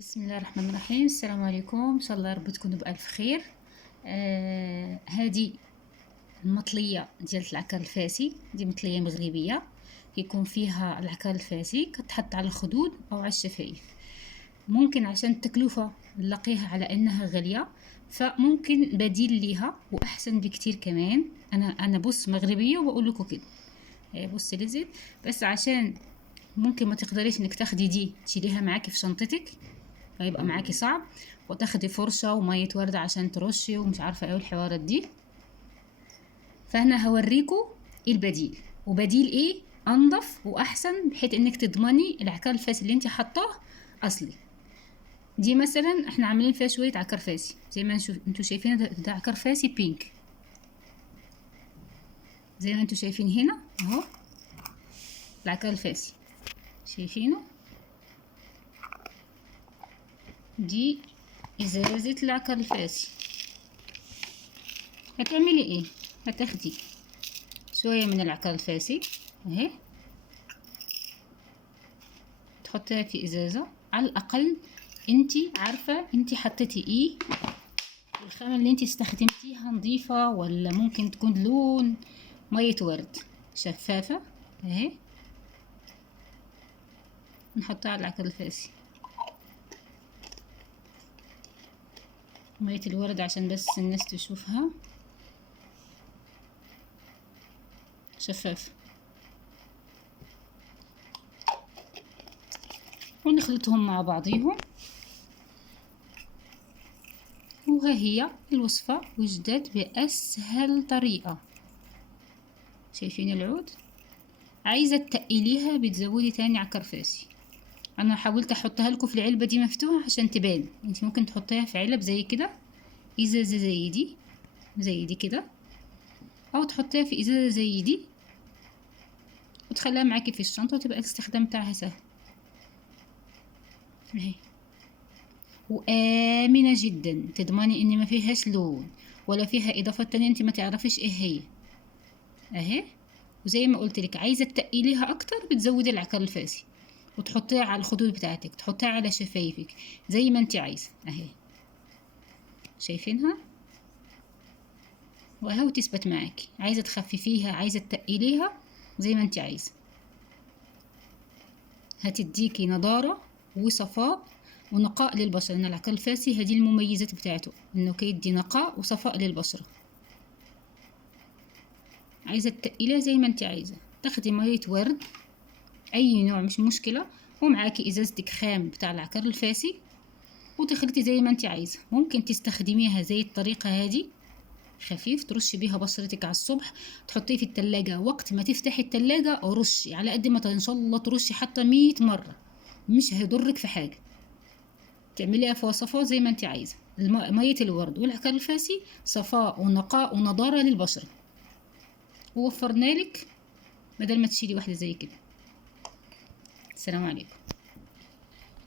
بسم الله الرحمن الرحيم. السلام عليكم، ان شاء الله رب تكونوا بالف خير. هذه المطليه ديال العكر الفاسي، دي مطليه مغربيه كيكون فيها العكر الفاسي، كتحط على الخدود او على الشفايف. ممكن عشان التكلفه نلاقيها على انها غاليه، فممكن بديل ليها واحسن بكتير كمان. انا بص مغربيه وبقول لكم كده. بصي لزيت، بس عشان ممكن ما تقدريش انك تاخدي دي تشيليها معاكي في شنطتك، فيبقى معاكي صعب، وتاخدي فرشة ومية وردة عشان ترشي ومش عارفة ايه الحوارات دي. فانا هوريكم ايه البديل، وبديل ايه انضف واحسن، بحيث انك تضمني العكار الفاسي اللي انت حطاه اصلي. دي مثلا احنا عاملين فيها شوية عكر فاسي زي ما انتوا شايفين. ده عكر فاسي بينك زي ما انتوا شايفين هنا اهو، العكار الفاسي شايفينه. دي ازازة العكر الفاسي. هتعملي ايه؟ هتاخدي شوية من العكر الفاسي اهي، تحطيها في ازازة. على الاقل انتي عارفة انتي حطيتي ايه، الخامة اللي انتي استخدمتيها نظيفة ولا ممكن تكون لون. مية ورد شفافة اهي، نحطها على العكر الفاسي. مية الورد عشان بس الناس تشوفها شفافة، ونخلطهم مع بعضيهم. وها هي الوصفة وجدت بأسهل طريقة. شايفين العود؟ عايزة تقليها بتزودي تاني عكر فاسي. انا حاولت احطها لكم في العلبة دي مفتوحة عشان تبان. انت ممكن تحطيها في علب زي كده، ازازة زي دي كده، او تحطيها في ازازة زي دي وتخليها معاكي في الشنطة، وتبقى الاستخدام بتاعها سهل اهي، وآمنة جدا. تضمني ان ما فيهاش لون ولا فيها اضافات تانية انت ما تعرفيش ايه هي اهي. وزي ما قلت لك، عايزه تقيليها اكتر بتزودي العكر الفاسي وتحطيها على الخدود بتاعتك، تحطيها على شفايفك زي ما انت عايزه اهي. شايفينها؟ واهو تثبت معاكي. عايزه تخففيها، عايزه تقيليها زي ما انت عايزه. هتديكي نضاره وصفاء ونقاء للبشره. ان العكر الفاسي هذه المميزات بتاعته، انه كيدي نقاء وصفاء للبشره. عايزه تقيلها زي ما انت عايزه، تاخدي ميه ورد اي نوع مش مشكله، ومعاكي ازازتك خام بتاع العكر الفاسي، وتخلطي زي ما انت عايزه. ممكن تستخدميها زي الطريقه هذه خفيف، ترشي بيها بشرتك على الصبح، تحطيه في التلاجة. وقت ما تفتحي التلاجة رشي على قد ما ان شاء الله ترشي حتى 100 مرة، مش هيضرك في حاجة. تعمليها في وصفات زي ما انت عايزة. مية الورد والعكر الفاسي صفاء ونقاء ونضارة للبشرة، ووفرنا لك بدل ما تشيلي واحدة زي كده. السلام عليكم.